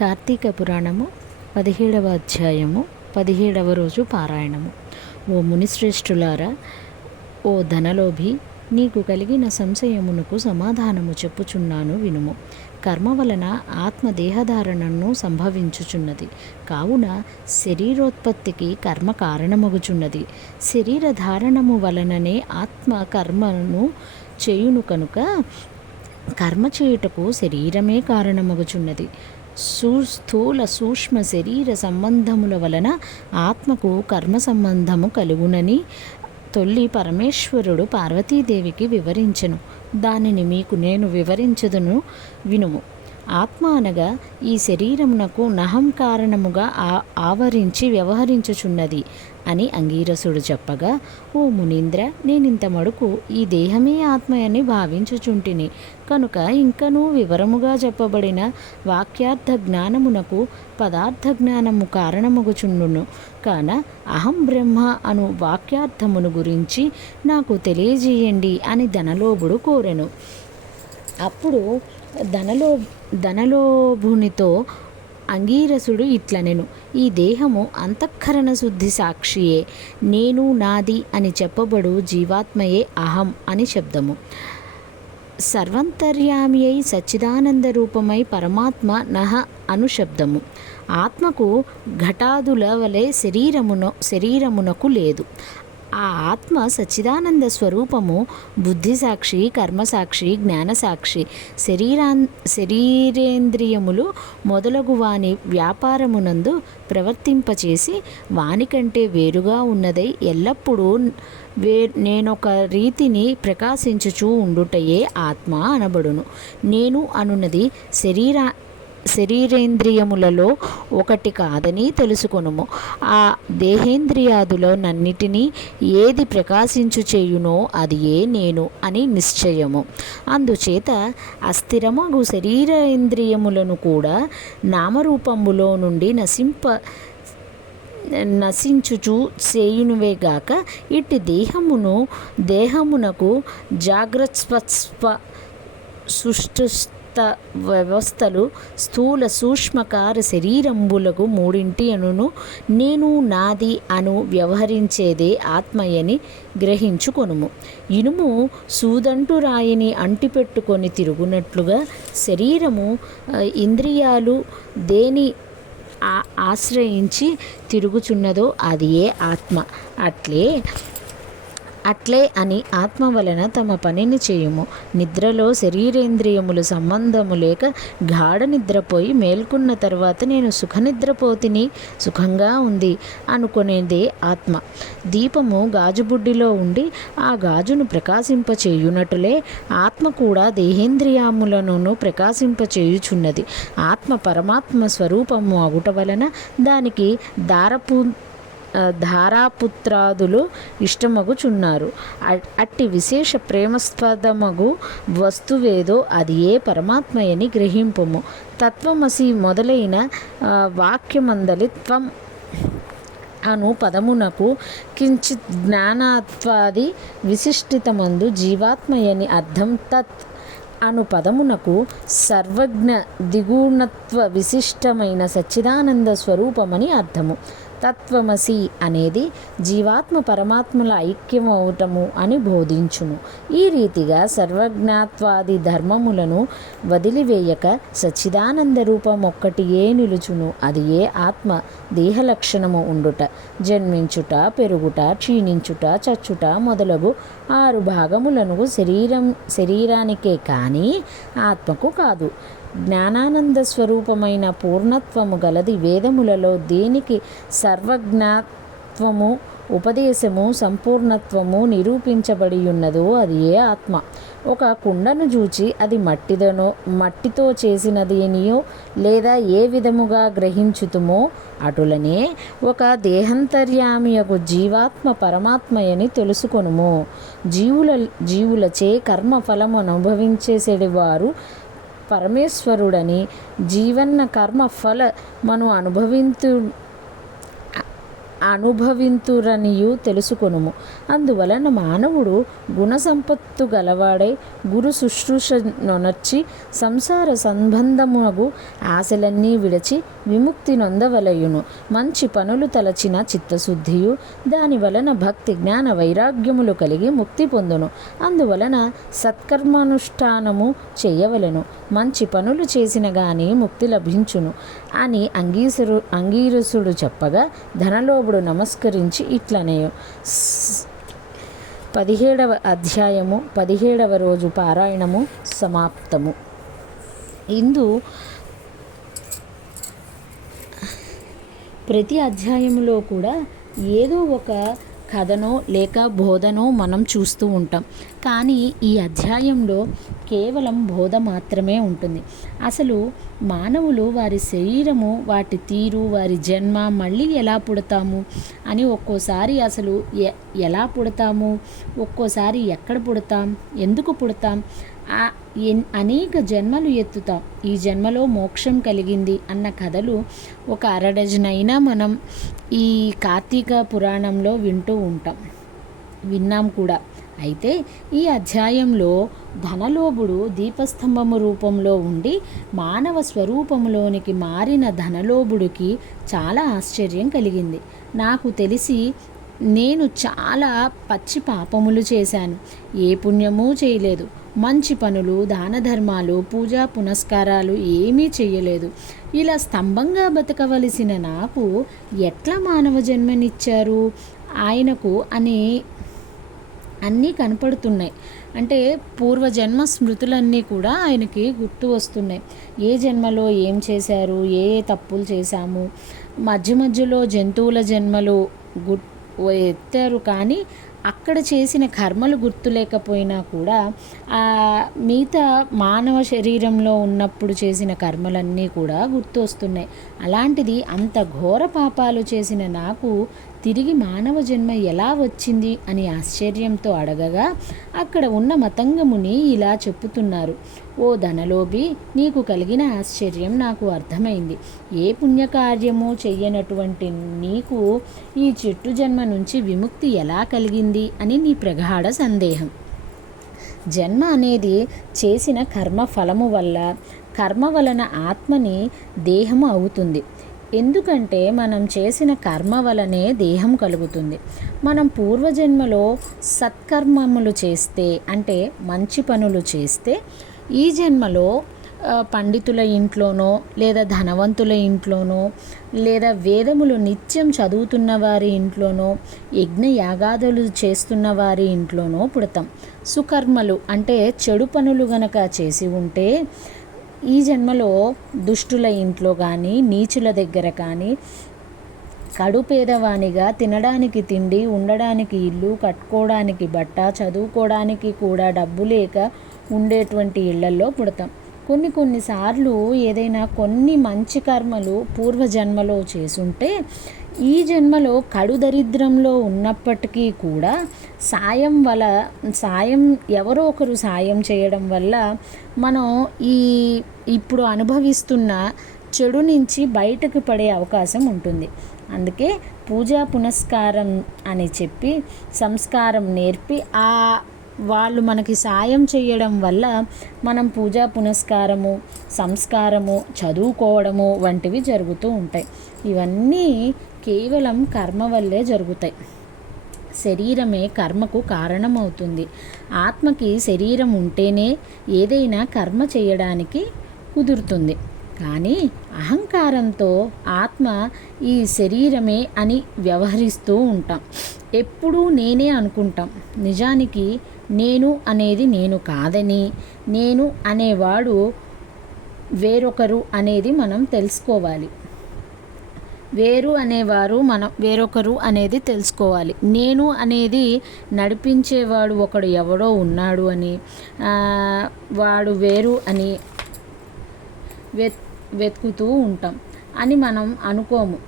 కార్తీక పురాణము పదిహేడవ అధ్యాయము పదిహేడవ రోజు పారాయణము. ఓ మునిశ్రేష్ఠులారా ఓ ధనలోభి నీకు కలిగిన సంశయమునకు సమాధానము చెప్పుచున్నాను వినుము. కర్మ వలన ఆత్మ దేహధారణను సంభవించుచున్నది. కావున శరీరోత్పత్తికి కర్మ కారణమగుచున్నది. శరీర ధారణము వలననే ఆత్మ కర్మను చేయును కనుక కర్మ చేయుటకు శరీరమే కారణమగుచున్నది. సూ స్థూల సూక్ష్మ శరీర సంబంధముల వలన ఆత్మకు కర్మ సంబంధము కలుగునని తొల్లి పరమేశ్వరుడు పార్వతీదేవికి వివరించెను. దానిని మీకు నేను వివరించదును వినుము. ఆత్మ అనగా ఈ శరీరమునకు నహం కారణముగా ఆ ఆవరించి వ్యవహరించుచున్నది. అని అంగీరసుడు చెప్పగా ఓ మునీంద్ర నేనింత మడుకు ఈ దేహమే ఆత్మయని భావించుచుంటిని. కనుక ఇంకనూ వివరముగా చెప్పబడిన వాక్యార్థ జ్ఞానమునకు పదార్థ జ్ఞానము కారణమగుచుండును. కాన అహం బ్రహ్మ అను వాక్యార్థమును గురించి నాకు తెలియజేయండి అని ధనలోభుడు కోరెను. అప్పుడు ధనలో ధనలోభునితో అంగీరసుడు ఇట్లనెను. ఈ దేహము అంతఃకరణ శుద్ధి సాక్షియే. నేను నాది అని చెప్పబడు జీవాత్మయే అహం అని శబ్దము. సర్వంతర్యామి అయి సచ్చిదానంద రూపమై పరమాత్మ నహ అనుశబ్దము ఆత్మకు ఘటాదుల వలె శరీరమున శరీరమునకు లేదు. ఆ ఆత్మ సచ్చిదానంద స్వరూపము బుద్ధి సాక్షి కర్మసాక్షి జ్ఞానసాక్షి శరీరా శరీరేంద్రియములు మొదలగు వాని వ్యాపారమునందు ప్రవర్తింపచేసి వానికంటే వేరుగా ఉన్నదై ఎల్లప్పుడూ వే నేనొక రీతిని ప్రకాశించుచూ ఉండుటయే ఆత్మ అనబడును. నేను అనున్నది శరీరా శరీరేంద్రియములలో ఒకటి కాదని తెలుసుకొనుము. ఆ దేహేంద్రియాదులో నన్నిటినీ ఏది ప్రకాశించు చేయునో అది ఏ నేను అని నిశ్చయము. అందుచేత అస్థిరమగు శరీరేంద్రియములను కూడా నామరూపములో నుండి నశింప నశించుచు చేయునువేగాక ఇట్టి దేహమును దేహమునకు జాగ్రత్స్వస్వ వ్యవస్థ వ్యవస్థలు స్థూల సూక్ష్మకార శరీరంబులకు మూడింటి అనును నేను నాది అను వ్యవహరించేదే ఆత్మయని గ్రహించుకొనుము. ఇనుము సూదంటు రాయిని అంటిపెట్టుకొని తిరుగునట్లుగా శరీరము ఇంద్రియాలు దేని ఆశ్రయించి తిరుగుచున్నదో అది ఏ ఆత్మ. అట్లే అట్లే అని ఆత్మ వలన తమ పనిని చేయుము. నిద్రలో శరీరేంద్రియములు సంబంధము లేక గాఢ నిద్రపోయి మేల్కొన్న తర్వాత నేను సుఖ నిద్రపోతిని సుఖంగా ఉంది అనుకునేదే ఆత్మ. దీపము గాజుబుడ్డిలో ఉండి ఆ గాజును ప్రకాశింపచేయునట్లే ఆత్మ కూడా దేహేంద్రియాములను ప్రకాశింపచేయుచున్నది. ఆత్మ పరమాత్మ స్వరూపము అగుట వలన దానికి దారపు ధారాపుత్రాదులు ఇష్టమగుచున్నారు. అట్టి విశేష ప్రేమస్పదమగు వస్తువేదో అది ఏ పరమాత్మయని గ్రహింపుము. తత్వమసి మొదలైన వాక్యమందలిత్వం వాక్యమందలి త్వం అను పదమునకు కించిత్ జ్ఞానాత్వాది విశిష్టితమందు జీవాత్మయని అర్థం తత్ అను పదమునకు సర్వజ్ఞ దిగుణత్వ విశిష్టమైన సచ్చిదానంద స్వరూపమని అర్థము. తత్వమసి అనేది జీవాత్మ పరమాత్మల ఐక్యమవటము అని బోధించును. ఈ రీతిగా సర్వజ్ఞాత్వాది ధర్మములను వదిలివేయక సచ్చిదానంద రూపం ఒక్కటి ఏ నిలుచును. అది ఏ ఆత్మ దేహ లక్షణము ఉండుట జన్మించుట పెరుగుట క్షీణించుట చచ్చుట మొదలగు ఆరు భాగములను శరీరం శరీరానికే కానీ ఆత్మకు కాదు. జ్ఞానానంద స్వరూపమైన పూర్ణత్వము గలది వేదములలో దేనికి సర్వజ్ఞాత్వము ఉపదేశము సంపూర్ణత్వము నిరూపించబడి ఉన్నదో అది ఏ ఆత్మ. ఒక కుండను చూచి అది మట్టిదనో మట్టితో చేసినదేనియో లేదా ఏ విధముగా గ్రహించుతుమో అటులనే ఒక దేహంతర్యామియకు జీవాత్మ పరమాత్మయని తెలుసుకొనుము. జీవుల జీవులచే కర్మ ఫలము అనుభవించేసేవారు పరమేశ్వరుడని జీవన్న కర్మ ఫల మను అనుభవింతు అనుభవింతురనియు తెలుసుకొనుము. అందువలన మానవుడు గుణసంపత్తు గలవాడై గురు శుశ్రూషనొనర్చి సంసార సంబంధమునగు ఆశలన్నీ విడచి విముక్తి నొందవలయును. మంచి పనులు తలచిన చిత్తశుద్ధియు దాని వలన భక్తి జ్ఞాన వైరాగ్యములు కలిగి ముక్తి పొందును. అందువలన సత్కర్మానుష్ఠానము చేయవలెను. మంచి పనులు చేసిన గాని ముక్తి లభించును. అని అంగీసురు అంగీరసుడు చెప్పగా ధనలోభుడు నమస్కరించి ఇట్లనే పదిహేడవ అధ్యాయము పదిహేడవ రోజు పారాయణము సమాప్తము. ఇందు ప్రతి అధ్యాయంలో కూడా ఏదో ఒక కథనో లేక బోధనో మనం చూస్తూ ఉంటాం. కానీ ఈ అధ్యాయంలో కేవలం బోధ మాత్రమే ఉంటుంది. అసలు మానవులు వారి శరీరము వాటి తీరు వారి జన్మ మళ్ళీ ఎలా పుడతాము అని ఒక్కోసారి అసలు ఎ ఎలా పుడతాము ఒక్కోసారి ఎక్కడ పుడతాం ఎందుకు పుడతాం అనేక జన్మలు ఎత్తుతాం. ఈ జన్మలో మోక్షం కలిగింది అన్న కథలు ఒక అరడజనైనా మనం ఈ కార్తీక పురాణంలో వింటూ ఉంటాం. విన్నాం కూడా. అయితే ఈ అధ్యాయంలో ధనలోభుడు దీపస్తంభము రూపంలో ఉండి మానవ స్వరూపంలోనికి మారిన ధనలోభుడికి చాలా ఆశ్చర్యం కలిగింది. నాకు తెలిసి నేను చాలా పచ్చి పాపములు చేశాను. ఏ పుణ్యమూ చేయలేదు. మంచి పనులు దాన ధర్మాలు పూజా పునస్కారాలు ఏమీ చేయలేదు. ఇలా స్తంభంగా బతకవలసిన నాకు ఎట్లా మానవ జన్మనిచ్చారు? ఆయనకు అని అన్నీ కనపడుతున్నాయి. అంటే పూర్వజన్మ స్మృతులన్నీ కూడా ఆయనకి గుర్తు వస్తున్నాయి. ఏ జన్మలో ఏం చేశారు? ఏ ఏ తప్పులు చేశాము? మధ్య మధ్యలో జంతువుల జన్మలు గు ఎత్తారు కానీ అక్కడ చేసిన కర్మలు గుర్తులేకపోయినా కూడా ఆ మిగతా మానవ శరీరంలో ఉన్నప్పుడు చేసిన కర్మలన్నీ కూడా గుర్తు వస్తున్నాయి. అలాంటిది అంత ఘోర పాపాలు చేసిన నాకు తిరిగి మానవ జన్మ ఎలా వచ్చింది అని ఆశ్చర్యంతో అడగగా అక్కడ ఉన్న మతంగముని ఇలా చెప్పుతున్నారు. ఓ ధనలోభి నీకు కలిగిన ఆశ్చర్యం నాకు అర్థమైంది. ఏ పుణ్యకార్యము చెయ్యనటువంటి నీకు ఈ చెట్టు జన్మ నుంచి విముక్తి ఎలా కలిగింది? అని నీ ప్రగాఢ సందేహం. జన్మ అనేది చేసిన కర్మ ఫలము వల్ల కర్మ వలన ఆత్మని దేహము అవుతుంది. ఎందుకంటే మనం చేసిన కర్మ వలనే దేహం కలుగుతుంది. మనం పూర్వజన్మలో సత్కర్మములు చేస్తే అంటే మంచి పనులు చేస్తే ఈ జన్మలో పండితుల ఇంట్లోనో లేదా ధనవంతుల ఇంట్లోనో లేదా వేదములు నిత్యం చదువుతున్న వారి ఇంట్లోనో యజ్ఞ యాగాదులు చేస్తున్న వారి ఇంట్లోనో పుడతాం. సుకర్మలు అంటే చెడు పనులు గనక చేసి ఉంటే ఈ జన్మలో దుష్టుల ఇంట్లో కానీ నీచుల దగ్గర కానీ కడు పేదవానిగా తినడానికి తిండి ఉండడానికి ఇల్లు కట్టుకోవడానికి బట్ట చదువుకోవడానికి కూడా డబ్బు లేక ఉండేటువంటి ఇళ్ళల్లో పుడతాం. కొన్ని కొన్నిసార్లు ఏదైనా కొన్ని మంచి కర్మలు పూర్వజన్మలో చేసుంటే ఈ జన్మలో కడు దరిద్రంలో ఉన్నప్పటికీ కూడా సాయం వల్ల సాయం ఎవరో ఒకరు సాయం చేయడం వల్ల మనం ఈ ఇప్పుడు అనుభవిస్తున్న చెడు నుంచి బయటకు పడే అవకాశం ఉంటుంది. అందుకే పూజా పునస్కారం అని చెప్పి సంస్కారం నేర్పి ఆ వాళ్ళు మనకి సాయం చేయడం వల్ల మనం పూజా పునస్కారము సంస్కారము చదువుకోవడము వంటివి జరుగుతూ ఉంటాయి. ఇవన్నీ కేవలం కర్మ వల్లే జరుగుతాయి. శరీరమే కర్మకు కారణమవుతుంది. ఆత్మకి శరీరం ఉంటేనే ఏదైనా కర్మ చేయడానికి కుదురుతుంది. కానీ అహంకారంతో ఆత్మ ఈ శరీరమే అని వ్యవహరిస్తూ ఉంటాం. ఎప్పుడూ నేనే అనుకుంటాం. నిజానికి నేను అనేది నేను కాదని నేను అనేవాడు వేరొకరు అనేది మనం తెలుసుకోవాలి. వేరు అనేవారు మనం వేరొకరు అనేది తెలుసుకోవాలి. నేను అనేది నడిపించేవాడు ఒకడు ఎవడో ఉన్నాడు అని వాడు వేరు అని వెత్ వెతుకుతూ ఉంటాం అని మనం అనుకోము.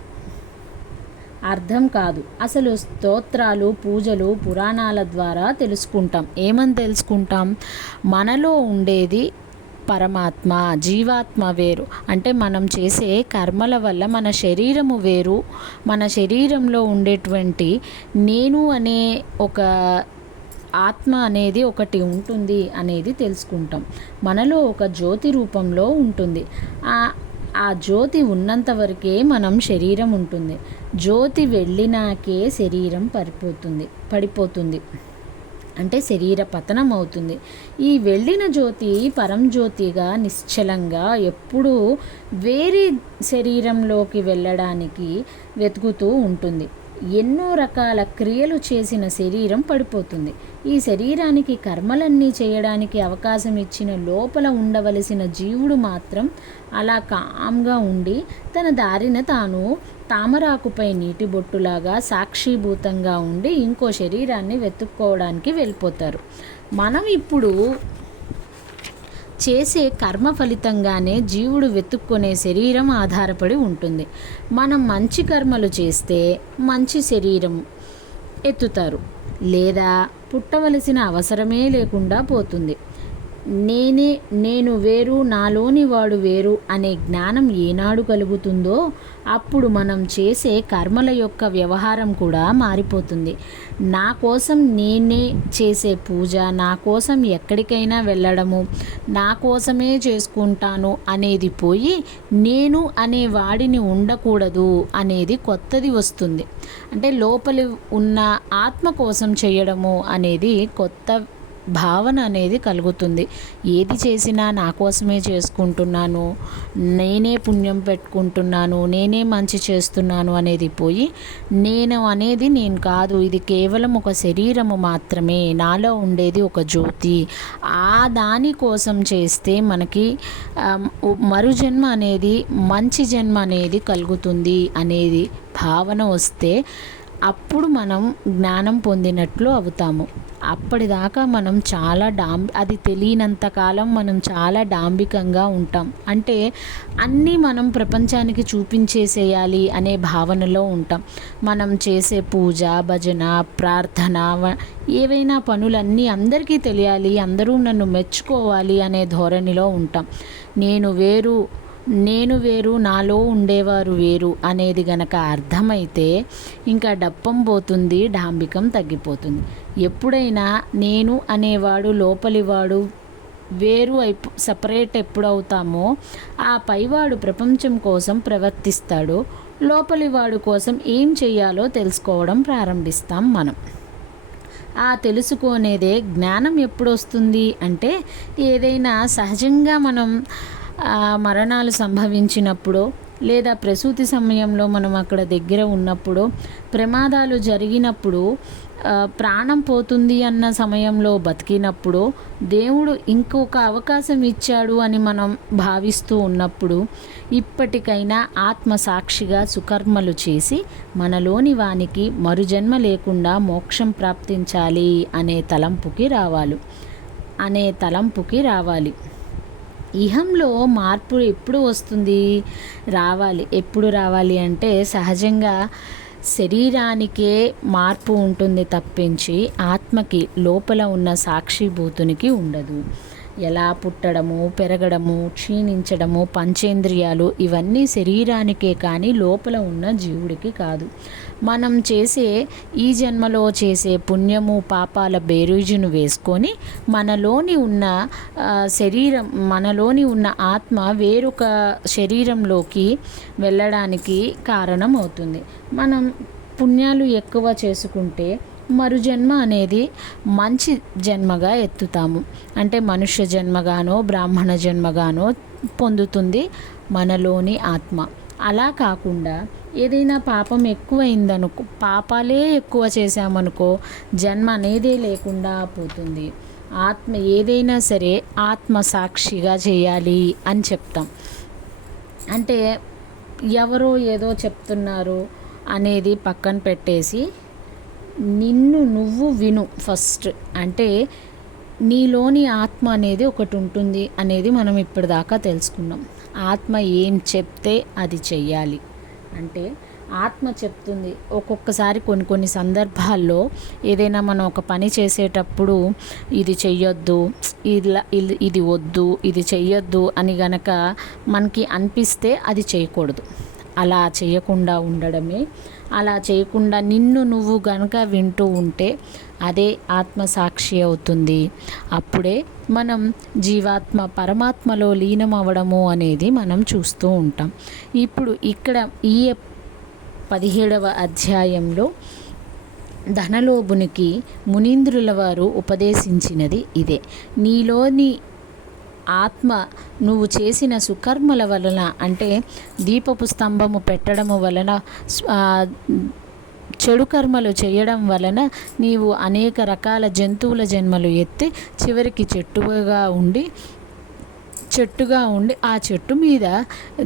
అర్థం కాదు. అసలు స్తోత్రాలు పూజలు పురాణాల ద్వారా తెలుసుకుంటాం. ఏమని తెలుసుకుంటాం? మనలో ఉండేది పరమాత్మ జీవాత్మ వేరు. అంటే మనం చేసే కర్మల వల్ల మన శరీరము వేరు. మన శరీరంలో ఉండేటువంటి నేను అనే ఒక ఆత్మ అనేది ఒకటి ఉంటుంది అనేది తెలుసుకుంటాం. మనలో ఒక జ్యోతి రూపంలో ఉంటుంది. ఆ ఆ జ్యోతి ఉన్నంత వరకే మనం శరీరం ఉంటుంది. జ్యోతి వెళ్ళినాకే శరీరం పడిపోతుంది పడిపోతుంది. అంటే శరీర పతనం అవుతుంది. ఈ వెళ్ళిన జ్యోతి పరంజ్యోతిగా నిశ్చలంగా ఎప్పుడూ వేరే శరీరంలోకి వెళ్ళడానికి వెతుకుతూ ఉంటుంది. ఎన్నో రకాల క్రియలు చేసిన శరీరం పడిపోతుంది. ఈ శరీరానికి కర్మలన్నీ చేయడానికి అవకాశం ఇచ్చిన లోపల ఉండవలసిన జీవుడు మాత్రం అలా కామ్గా ఉండి తన దారిన తాను తామరాకుపై నీటి బొట్టులాగా సాక్షిభూతంగా ఉండి ఇంకో శరీరాన్ని వెతుక్కోవడానికి వెళ్ళిపోతారు. మనం ఇప్పుడు చేసే కర్మ ఫలితంగానే జీవుడు వెతుక్కునే శరీరం ఆధారపడి ఉంటుంది. మనం మంచి కర్మలు చేస్తే మంచి శరీరం ఎత్తుతారు. లేదా పుట్టవలసిన అవసరమే లేకుండా పోతుంది. నేనే నేను వేరు నాలోని వాడు వేరు అనే జ్ఞానం ఏనాడు కలుగుతుందో అప్పుడు మనం చేసే కర్మల యొక్క వ్యవహారం కూడా మారిపోతుంది. నా కోసం నేనే చేసే పూజ నా కోసం ఎక్కడికైనా వెళ్ళడము నా కోసమే చేసుకుంటాను అనేది పోయి నేను అనే వాడిని ఉండకూడదు అనేది కొత్తది వస్తుంది. అంటే లోపలి ఉన్న ఆత్మ కోసం చేయడము అనేది కొత్త భావన అనేది కలుగుతుంది. ఏది చేసినా నా కోసమే చేసుకుంటున్నాను నేనే పుణ్యం పెట్టుకుంటున్నాను నేనే మంచి చేస్తున్నాను అనేది పోయి నేను అనేది నేను కాదు ఇది కేవలం ఒక శరీరము మాత్రమే నాలో ఉండేది ఒక జ్యోతి. ఆ దాని కోసం చేస్తే మనకి మరుజన్మ అనేది మంచి జన్మ అనేది కలుగుతుంది అనేది భావన వస్తే అప్పుడు మనం జ్ఞానం పొందినట్లు అవుతాము. అప్పటిదాకా మనం చాలా డాం అది తెలియనంత కాలం మనం చాలా డాంబికంగా ఉంటాం. అంటే అన్నీ మనం ప్రపంచానికి చూపించేసేయాలి అనే భావనలో ఉంటాం. మనం చేసే పూజ భజన ప్రార్థన ఏవైనా పనులన్నీ అందరికీ తెలియాలి అందరూ నన్ను మెచ్చుకోవాలి అనే ధోరణిలో ఉంటాం. నేను వేరు నేను వేరు నాలో ఉండేవారు వేరు అనేది గనక అర్థమైతే ఇంకా డప్పం పోతుంది డాంబికం తగ్గిపోతుంది. ఎప్పుడైనా నేను అనేవాడు లోపలివాడు వేరు అయిపో సపరేట్ ఎప్పుడవుతామో ఆ పైవాడు ప్రపంచం కోసం ప్రవర్తిస్తాడు లోపలివాడు కోసం ఏం చేయాలో తెలుసుకోవడం ప్రారంభిస్తాం మనం. ఆ తెలుసుకునేదే జ్ఞానం ఎప్పుడొస్తుంది అంటే ఏదైనా సహజంగా మనం మరణాలు సంభవించినప్పుడు లేదా ప్రసూతి సమయంలో మనం అక్కడ దగ్గర ఉన్నప్పుడు ప్రమాదాలు జరిగినప్పుడు ప్రాణం పోతుంది అన్న సమయంలో బతికినప్పుడు దేవుడు ఇంకొక అవకాశం ఇచ్చాడు అని మనం భావిస్తూ ఉన్నప్పుడు ఇప్పటికైనా ఆత్మ సాక్షిగా సుకర్మలు చేసి మనలోని వానికి మరుజన్మ లేకుండా మోక్షం ప్రాప్తించాలి అనే తలంపుకి రావాలి. అనే తలంపుకి రావాలి. ఇహంలో మార్పు ఎప్పుడు వస్తుంది? రావాలి. ఎప్పుడు రావాలి అంటే సహజంగా శరీరానికే మార్పు ఉంటుంది తప్పించి ఆత్మకి లోపల ఉన్న సాక్షిభూతునికి ఉండదు. ఎలా పుట్టడము పెరగడము క్షీణించడము పంచేంద్రియాలు ఇవన్నీ శరీరానికే కానీ లోపల ఉన్న జీవుడికి కాదు. మనం చేసే ఈ జన్మలో చేసే పుణ్యము పాపాల బేరీజును వేసుకొని మనలోని ఉన్న శరీరం మనలోని ఉన్న ఆత్మ వేరొక శరీరంలోకి వెళ్ళడానికి కారణం అవుతుంది మనం పుణ్యాలు ఎక్కువ చేసుకుంటే మరు జన్మ అనేది మంచి జన్మగా ఎత్తుతాము. అంటే మనుష్య జన్మగానో బ్రాహ్మణ జన్మగానో పొందుతుంది మనలోని ఆత్మ. అలా కాకుండా ఏదైనా పాపం ఎక్కువైందనుకో పాపాలే ఎక్కువ చేశామనుకో జన్మ అనేదే లేకుండా పోతుంది. ఆత్మ ఏదైనా సరే ఆత్మ సాక్షిగా చేయాలి అని చెప్తాం. అంటే ఎవరో ఏదో చెప్తున్నారు అనేది పక్కన పెట్టేసి నిన్ను నువ్వు విను ఫస్ట్. అంటే నీలోని ఆత్మ అనేది ఒకటి ఉంటుంది అనేది మనం ఇప్పటిదాకా తెలుసుకున్నాం. ఆత్మ ఏం చెప్తే అది చెయ్యాలి. అంటే ఆత్మ చెప్తుంది. ఒక్కొక్కసారి కొన్ని కొన్ని సందర్భాల్లో ఏదైనా మనం ఒక పని చేసేటప్పుడు ఇది చెయ్యొద్దు ఇలా ఇది- ఇది వద్దు ఇది చెయ్యొద్దు అని గనక మనకి అనిపిస్తే అది చేయకూడదు. అలా చేయకుండా ఉండడమే అలా చేయకుండా నిన్ను నువ్వు గనక వింటూ ఉంటే అదే ఆత్మసాక్షి అవుతుంది. అప్పుడే మనం జీవాత్మ పరమాత్మలో లీనం అవ్వడము అనేది మనం చూస్తూ ఉంటాం. ఇప్పుడు ఇక్కడ ఈ పదిహేడవ అధ్యాయంలో ధనలోభునికి మునీంద్రుల వారు ఉపదేశించినది ఇదే. నీలోని ఆత్మ నువ్వు చేసిన సుకర్మల వలన అంటే దీపపు స్తంభము పెట్టడము వలన చెడు కర్మలు చేయడం వలన నీవు అనేక రకాల జంతువుల జన్మలు ఎత్తి చివరికి చెట్టుగా ఉండి చెట్టుగా ఉండి ఆ చెట్టు మీద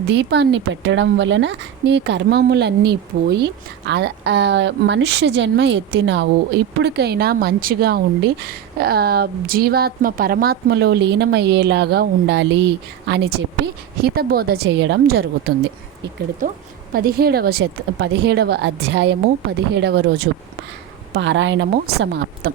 దీపాన్ని పెట్టడం వలన నీ కర్మములన్నీ పోయి మనుష్య జన్మ ఎత్తినావు. ఇప్పటికైనా మంచిగా ఉండి జీవాత్మ పరమాత్మలో లీనమయ్యేలాగా ఉండాలి అని చెప్పి హితబోధ చేయడం జరుగుతుంది. ఇక్కడితో పదిహేడవ శత పదిహేడవ అధ్యాయము పదిహేడవ రోజు పారాయణము సమాప్తం.